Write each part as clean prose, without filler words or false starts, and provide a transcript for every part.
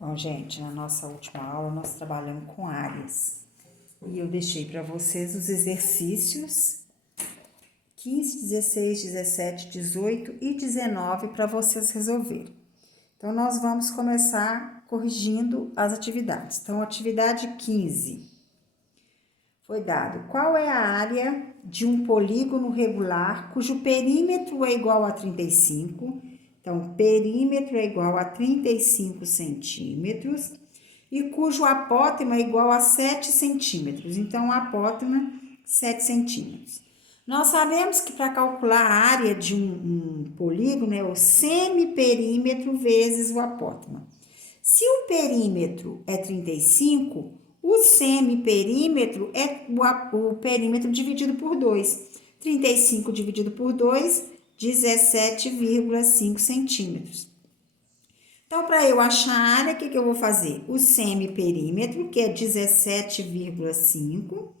Bom, gente, na nossa última aula nós trabalhamos com áreas e eu deixei para vocês os exercícios 15, 16, 17, 18 e 19 para vocês resolverem. Então, nós vamos começar corrigindo as atividades. Então, atividade 15 foi dado: qual é a área de um polígono regular cujo perímetro é igual a 35? Então, perímetro é igual a 35 centímetros e cujo apótema é igual a 7 centímetros. Então, apótema, 7 centímetros. Nós sabemos que para calcular a área de um polígono é o semiperímetro vezes o apótema. Se o perímetro é 35, o semiperímetro é o perímetro dividido por 2. 35 dividido por 2, 17,5 centímetros. Então, para eu achar a área, o que eu vou fazer? O semiperímetro, que é 17,5,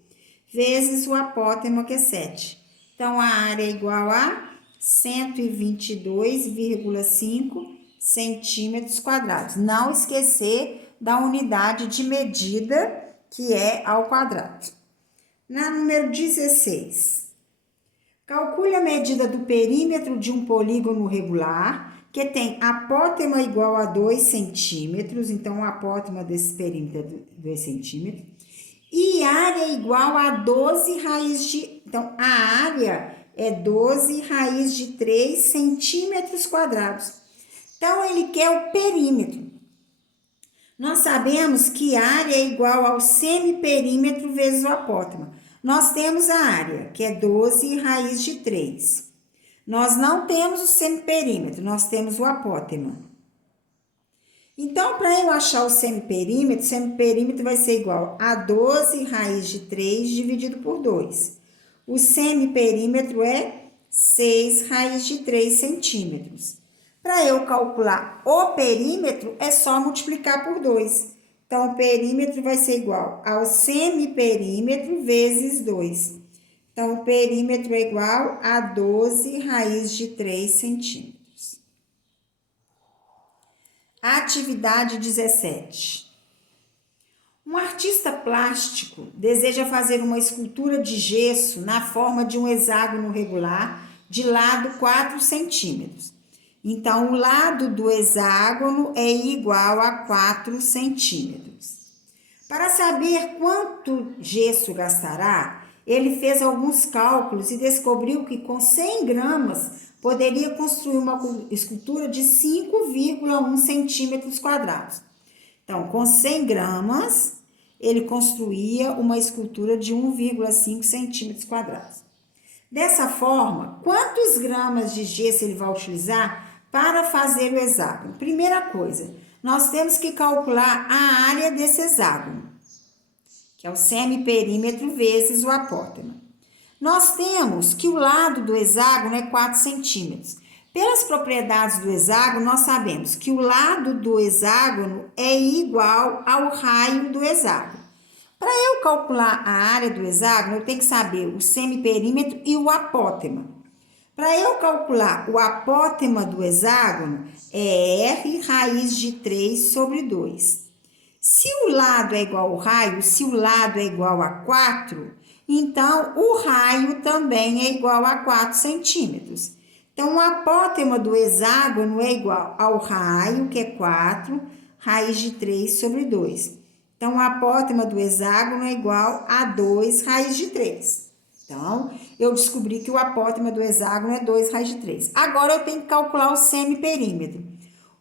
vezes o apótema, que é 7. Então, a área é igual a 122,5 centímetros quadrados. Não esquecer da unidade de medida, que é ao quadrado. Na número 16, calcule a medida do perímetro de um polígono regular que tem apótema igual a 2 centímetros, então o apótema desse perímetro é 2 centímetros, e área igual a 12 raiz de... Então, a área é 12 raiz de 3 centímetros quadrados. Então, ele quer o perímetro. Nós sabemos que área é igual ao semiperímetro vezes o apótema. Nós temos a área, que é 12 raiz de 3. Nós não temos o semiperímetro, nós temos o apótema. Então, para eu achar o semiperímetro vai ser igual a 12 raiz de 3 dividido por 2. O semiperímetro é 6 raiz de 3 centímetros. Para eu calcular o perímetro, é só multiplicar por 2. Então, o perímetro vai ser igual ao semiperímetro vezes 2. Então, o perímetro é igual a 12 raiz de 3 centímetros. Atividade 17. Um artista plástico deseja fazer uma escultura de gesso na forma de um hexágono regular de lado 4 centímetros. Então, o lado do hexágono é igual a 4 centímetros. Para saber quanto gesso gastará, ele fez alguns cálculos e descobriu que com 100 gramas poderia construir uma escultura de 5,1 centímetros quadrados. Então, com 100 gramas, ele construía uma escultura de 1,5 centímetros quadrados. Dessa forma, quantos gramas de gesso ele vai utilizar para fazer o hexágono? Primeira coisa, nós temos que calcular a área desse hexágono, que é o semiperímetro vezes o apótema. Nós temos que o lado do hexágono é 4 centímetros. Pelas propriedades do hexágono, nós sabemos que o lado do hexágono é igual ao raio do hexágono. Para eu calcular a área do hexágono, eu tenho que saber o semiperímetro e o apótema. Para eu calcular o apótema do hexágono, é R raiz de 3 sobre 2. Se o lado é igual ao raio, se o lado é igual a 4, então o raio também é igual a 4 centímetros. Então, o apótema do hexágono é igual ao raio, que é 4, raiz de 3 sobre 2. Então, o apótema do hexágono é igual a 2 raiz de 3. Então, eu descobri que o apótema do hexágono é 2 raiz de 3. Agora, eu tenho que calcular o semiperímetro.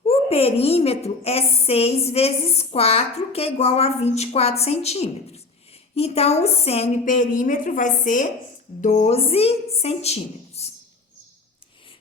O perímetro é 6 vezes 4, que é igual a 24 centímetros. Então, o semiperímetro vai ser 12 centímetros.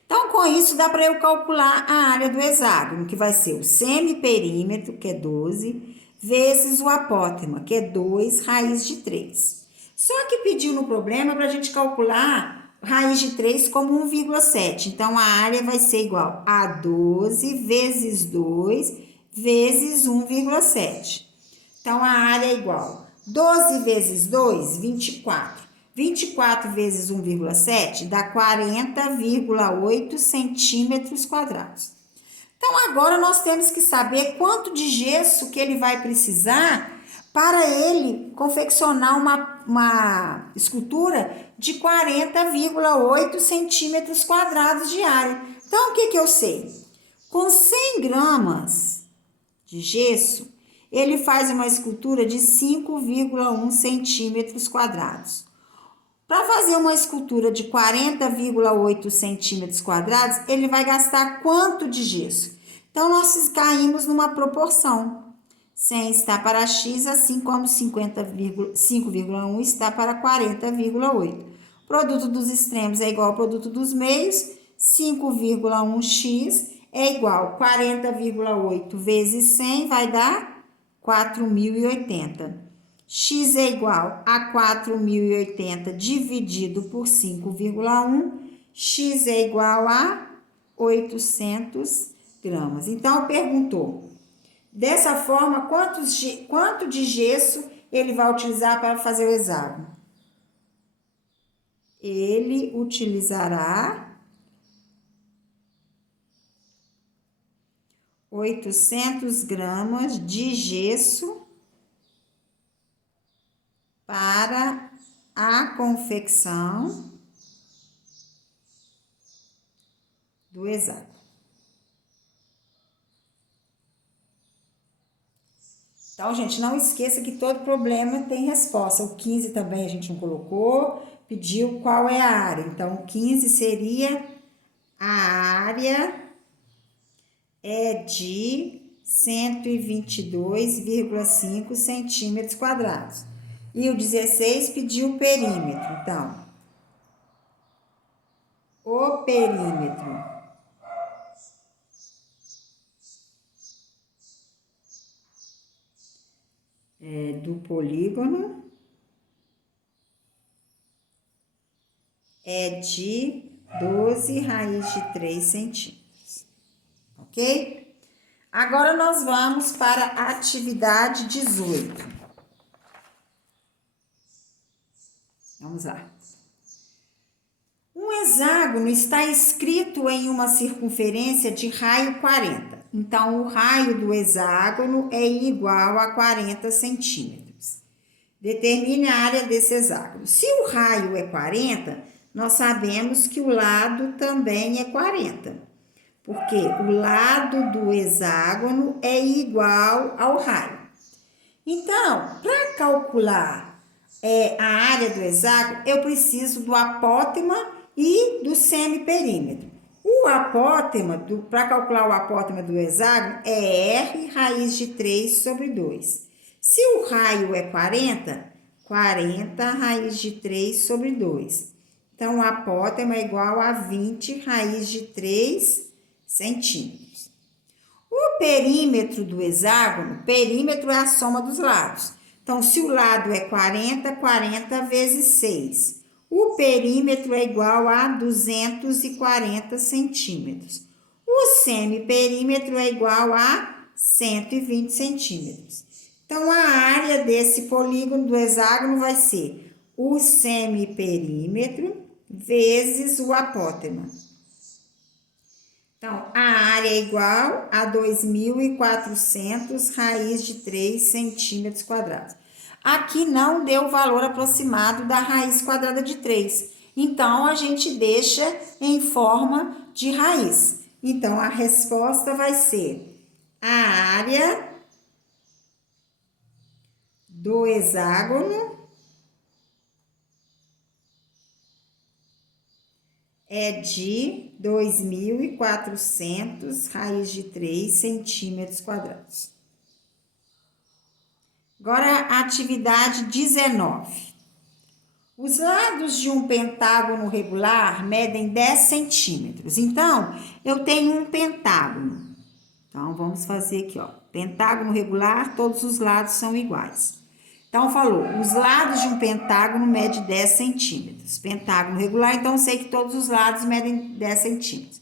Então, com isso, dá para eu calcular a área do hexágono, que vai ser o semiperímetro, que é 12, vezes o apótema, que é 2 raiz de 3. Só que pediu no problema para a gente calcular raiz de 3 como 1,7. Então, a área vai ser igual a 12 vezes 2 vezes 1,7. Então, a área é igual a 12 vezes 2, 24. 24 vezes 1,7 dá 40,8 centímetros quadrados. Então, agora nós temos que saber quanto de gesso que ele vai precisar para ele confeccionar uma escultura de 40,8 centímetros quadrados de área. Então, o que eu sei? Com 100 gramas de gesso, ele faz uma escultura de 5,1 centímetros quadrados. Para fazer uma escultura de 40,8 centímetros quadrados, ele vai gastar quanto de gesso? Então, nós caímos numa proporção. 100 está para X, assim como 5,1 está para 40,8. O produto dos extremos é igual ao produto dos meios. 5,1x é igual a 40,8 vezes 100, vai dar 4.080. X é igual a 4.080 dividido por 5,1. X é igual a 800 gramas. Então, perguntou, dessa forma, quanto de gesso ele vai utilizar para fazer o hexágono? Ele utilizará 800 gramas de gesso para a confecção do hexágono. Então, gente, não esqueça que todo problema tem resposta. O 15 também a gente não colocou, pediu qual é a área. Então, o 15 seria a área é de 122,5 centímetros quadrados. E o 16 pediu o perímetro. Então, o perímetro do polígono é de 12 raiz de 3 centímetros. Ok? Agora nós vamos para a atividade 18. Vamos lá. Um hexágono está escrito em uma circunferência de raio 40. Então, o raio do hexágono é igual a 40 centímetros. Determine a área desse hexágono. Se o raio é 40, nós sabemos que o lado também é 40. Porque o lado do hexágono é igual ao raio. Então, para calcular a área do hexágono, eu preciso do apótema e do semiperímetro. O apótema, para calcular o apótema do hexágono, é R raiz de 3 sobre 2. Se o raio é 40, 40 raiz de 3 sobre 2. Então, o apótema é igual a 20 raiz de 3 centímetros. O perímetro do hexágono, perímetro é a soma dos lados. Então, se o lado é 40, 40 vezes 6. O perímetro é igual a 240 centímetros. O semiperímetro é igual a 120 centímetros. Então, a área desse polígono do hexágono vai ser o semiperímetro vezes o apótema. Então, a área é igual a 2.400 raiz de 3 centímetros quadrados. Aqui não deu o valor aproximado da raiz quadrada de 3. Então, a gente deixa em forma de raiz. Então, a resposta vai ser a área do hexágono é de 2.400 raiz de 3 centímetros quadrados. Agora, a atividade 19. Os lados de um pentágono regular medem 10 centímetros. Então, eu tenho um pentágono. Então, vamos fazer aqui, ó. Pentágono regular, todos os lados são iguais. Então, falou, os lados de um pentágono medem 10 centímetros. Pentágono regular, então, sei que todos os lados medem 10 centímetros.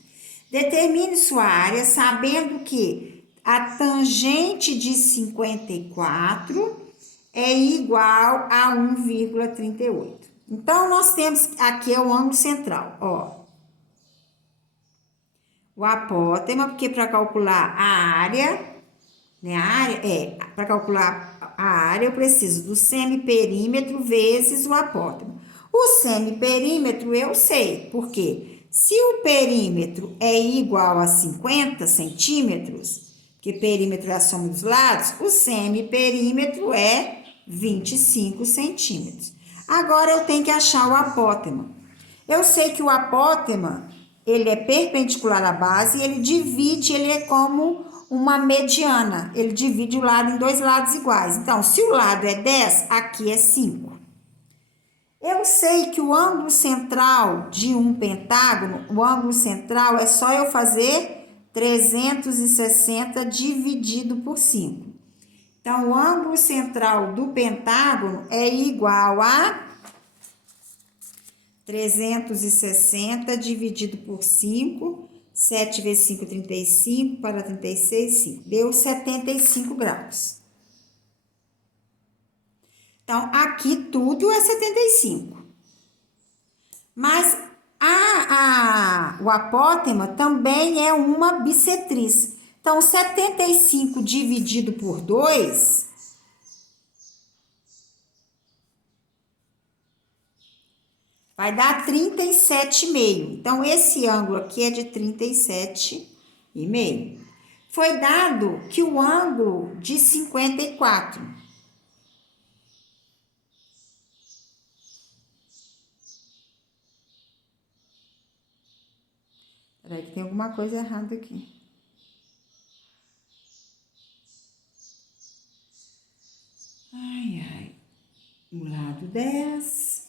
Determine sua área, sabendo que a tangente de 54 é igual a 1,38. Então, nós temos aqui o ângulo central, ó. o apótema, porque para calcular a área, né, para calcular a área eu preciso do semiperímetro vezes o apótema. O semiperímetro eu sei, porque se o perímetro é igual a 50 centímetros, que perímetro é a soma dos lados, o semiperímetro é 25 centímetros. Agora eu tenho que achar o apótema. Eu sei que o apótema, ele é perpendicular à base e ele divide, ele é como uma mediana. Ele divide o lado em dois lados iguais. Então, se o lado é 10, aqui é 5. Eu sei que o ângulo central de um pentágono, o ângulo central é só eu fazer 360 dividido por 5. Então, o ângulo central do pentágono é igual a 360 dividido por 5, 7 vezes 5, 35, para 36, 5. Deu 75 graus. Então, aqui tudo é 75. Mas o apótema também é uma bissetriz. Então, 75 dividido por 2 vai dar 37,5. Então, esse ângulo aqui é de 37,5. Foi dado que o ângulo de 54. Peraí que tem alguma coisa errada aqui. Ai, ai. O lado 10.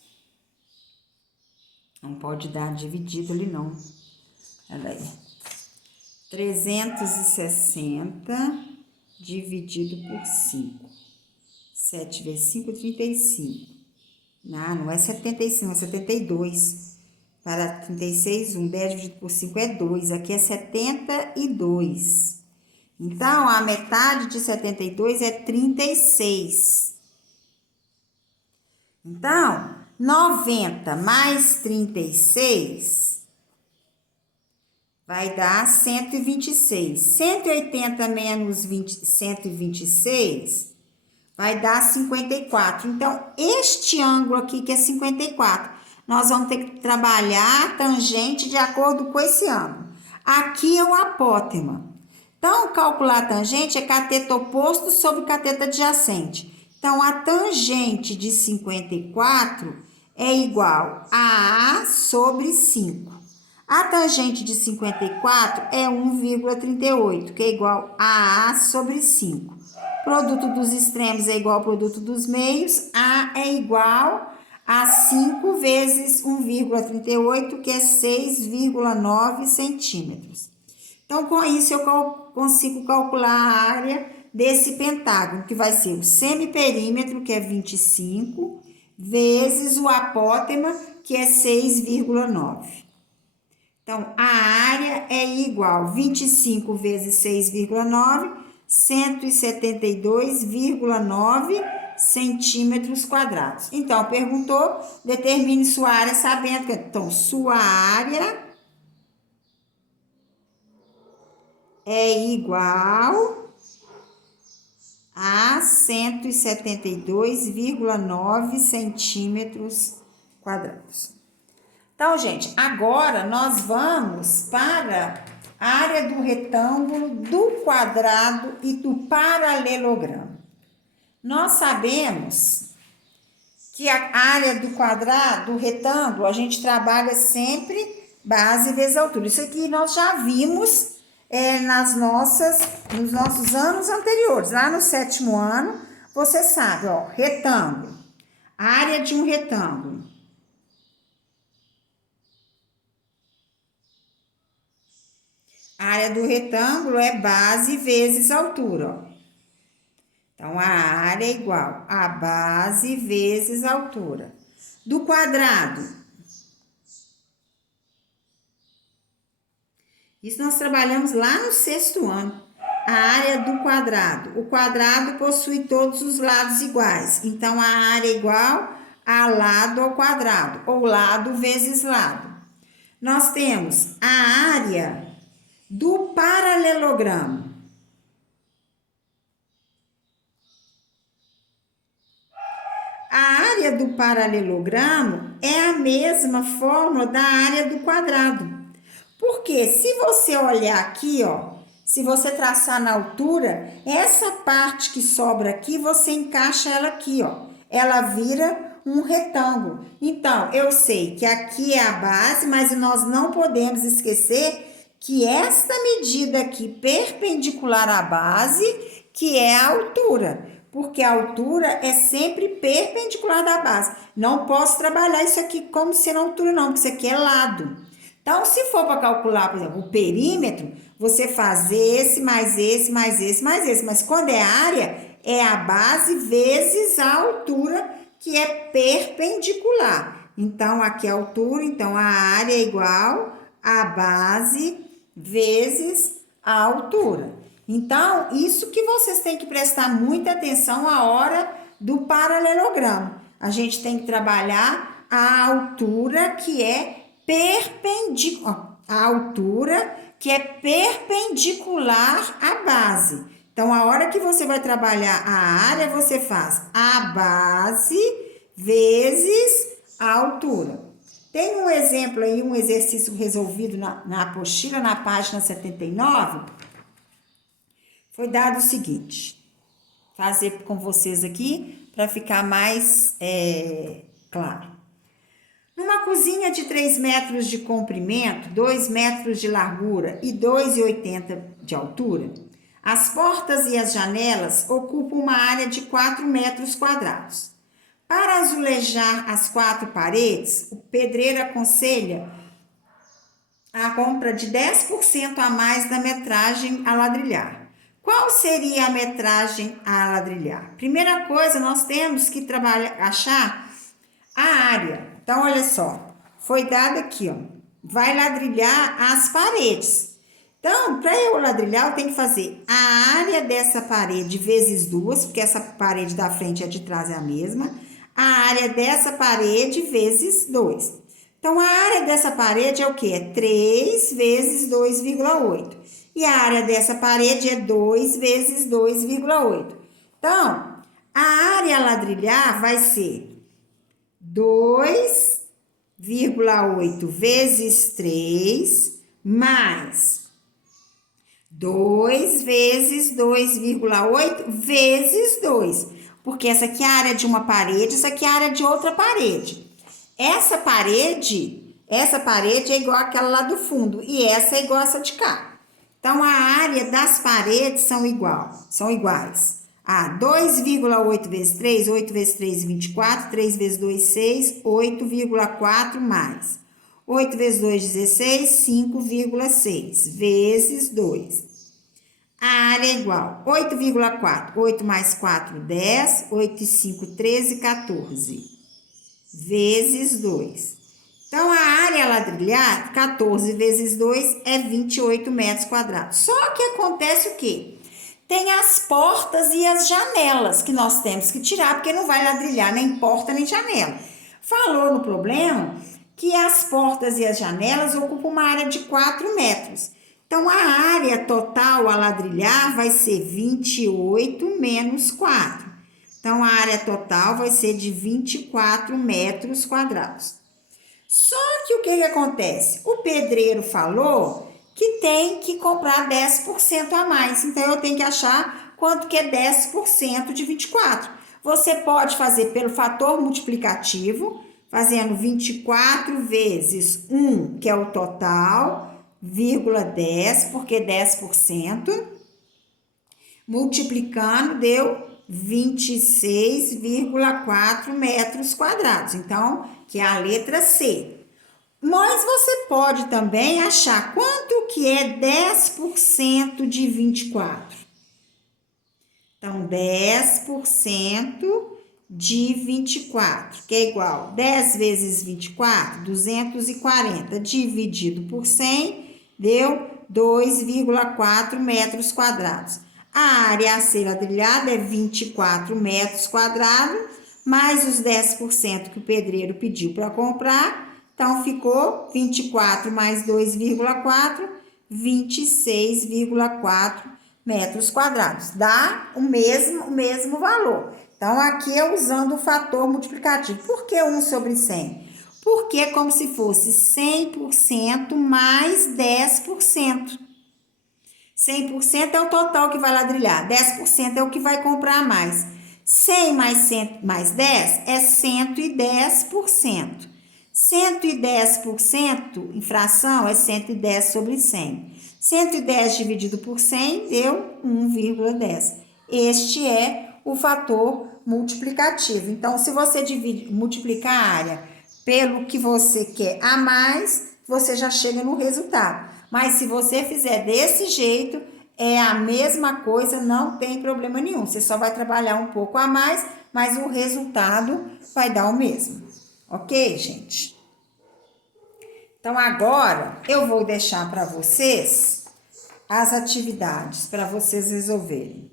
Não pode dar dividido ali, não. Olha aí. 360 dividido por 5. 7 vezes 5, 35. Não é 75, é 72. Para 36, 1. 10 dividido por 5 é 2. Aqui é 72. Então, a metade de 72 é 36. Então, 90 mais 36 vai dar 126. 180 menos 126 vai dar 54. Então, este ângulo aqui que é 54, nós vamos ter que trabalhar a tangente de acordo com esse ângulo. Aqui é o apótema. Então, calcular a tangente é cateto oposto sobre cateto adjacente. Então, a tangente de 54 é igual a A sobre 5. A tangente de 54 é 1,38, que é igual a A sobre 5. Produto dos extremos é igual ao produto dos meios. A é igual a 5 vezes 1,38, que é 6,9 centímetros. Então, com isso, eu consigo calcular a área desse pentágono, que vai ser o semiperímetro, que é 25, vezes o apótema, que é 6,9. Então, a área é igual a 25 vezes 6,9, 172,9 centímetros quadrados. Então, perguntou, determine sua área sabendo que, então, sua área é igual a 172,9 centímetros quadrados. Então, gente, agora nós vamos para a área do retângulo, do quadrado e do paralelogramo. Nós sabemos que a área do quadrado, do retângulo, a gente trabalha sempre base vezes altura. Isso aqui nós já vimos nos nossos anos anteriores. Lá no 7º ano, você sabe, ó, retângulo, área de um retângulo. A área do retângulo é base vezes altura, ó. Então, a área é igual a base vezes altura. Do quadrado, isso nós trabalhamos lá no 6º ano. A área do quadrado. O quadrado possui todos os lados iguais. Então, a área é igual a lado ao quadrado, ou lado vezes lado. Nós temos a área do paralelogramo. A área do paralelogramo é a mesma fórmula da área do quadrado. Porque se você olhar aqui, ó, se você traçar na altura, essa parte que sobra aqui, você encaixa ela aqui, ó. Ela vira um retângulo. Então, eu sei que aqui é a base, mas nós não podemos esquecer que esta medida aqui perpendicular à base, que é a altura. Porque a altura é sempre perpendicular da base. Não posso trabalhar isso aqui como sendo altura não, porque isso aqui é lado. Então, se for para calcular, por exemplo, o perímetro, você faz esse, mais esse, mais esse, mais esse. Mas quando é área, é a base vezes a altura, que é perpendicular. Então, aqui é a altura, então a área é igual a base vezes a altura. Então, isso que vocês têm que prestar muita atenção a hora do paralelogramo. A gente tem que trabalhar a altura que é perpendicular, à base. Então, a hora que você vai trabalhar a área, você faz a base vezes a altura. Tem um exemplo aí, um exercício resolvido na apostila, na página 79. Foi dado o seguinte, fazer com vocês aqui para ficar mais claro. Numa cozinha de 3 metros de comprimento, 2 metros de largura e 2,80 de altura, as portas e as janelas ocupam uma área de 4 metros quadrados. Para azulejar as 4 paredes, o pedreiro aconselha a compra de 10% a mais da metragem a ladrilhar. Qual seria a metragem a ladrilhar? Primeira coisa, nós temos que achar a área. Então, olha só, foi dado aqui, ó, vai ladrilhar as paredes. Então, para eu ladrilhar, eu tenho que fazer a área dessa parede vezes 2, porque essa parede da frente e a de trás é a mesma. A área dessa parede vezes 2. Então, a área dessa parede é o quê? É 3 vezes 2,8. E a área dessa parede é 2 vezes 2,8. Então, a área a ladrilhar vai ser 2,8 vezes 3 mais 2 vezes 2,8 vezes 2. Porque essa aqui é a área de uma parede, essa aqui é a área de outra parede. Essa parede é igual àquela lá do fundo e essa é igual a essa de cá. Então, a área das paredes são iguais. 2,8 vezes 3, 8 vezes 3, 24, 3 vezes 2, 6, 8,4 mais. 8 vezes 2, 16, 5,6 vezes 2. A área é igual 8,4, 8 mais 4, 10, 8 e 5, 13, 14, vezes 2. Então, a área a ladrilhar, 14 vezes 2 é 28 metros quadrados. Só que acontece o quê? Tem as portas e as janelas que nós temos que tirar, porque não vai ladrilhar nem porta nem janela. Falou no problema que as portas e as janelas ocupam uma área de 4 metros. Então, a área total a ladrilhar vai ser 28 menos 4. Então, a área total vai ser de 24 metros quadrados. Só que o que acontece? O pedreiro falou que tem que comprar 10% a mais. Então, eu tenho que achar quanto que é 10% de 24. Você pode fazer pelo fator multiplicativo, fazendo 24 vezes 1, que é o total, vírgula 10, porque 10%, multiplicando deu 26,4 metros quadrados. Então, que é a letra C. Mas você pode também achar quanto que é 10% de 24. Então, 10% de 24, que é igual 10 vezes 24, 240, dividido por 100, deu 2,4 metros quadrados. A área a ser ladrilhada é 24 metros quadrados, mais os 10% que o pedreiro pediu para comprar. Então, ficou 24 mais 2,4, 26,4 metros quadrados. Dá o mesmo valor. Então, aqui é usando o fator multiplicativo. Por que 1 sobre 100? Porque é como se fosse 100% mais 10%. 100% é o total que vai ladrilhar, 10% é o que vai comprar mais. 100 mais 100 mais 10 é 110%. 110% em fração é 110 sobre 100. 110 dividido por 100 deu 1,10. Este é o fator multiplicativo. Então, se você multiplicar a área pelo que você quer a mais, você já chega no resultado. Mas se você fizer desse jeito, é a mesma coisa, não tem problema nenhum. Você só vai trabalhar um pouco a mais, mas o resultado vai dar o mesmo. Ok, gente? Então, agora eu vou deixar para vocês as atividades para vocês resolverem.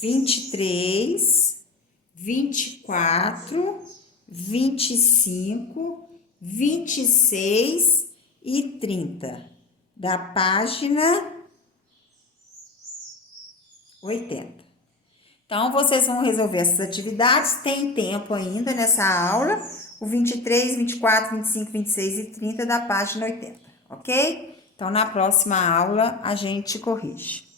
Vinte e três, 24, 25, 26 e 30, da página 80. Então, vocês vão resolver essas atividades, tem tempo ainda nessa aula, o 23, 24, 25, 26 e 30 da página 80, ok? Então, na próxima aula, a gente corrige.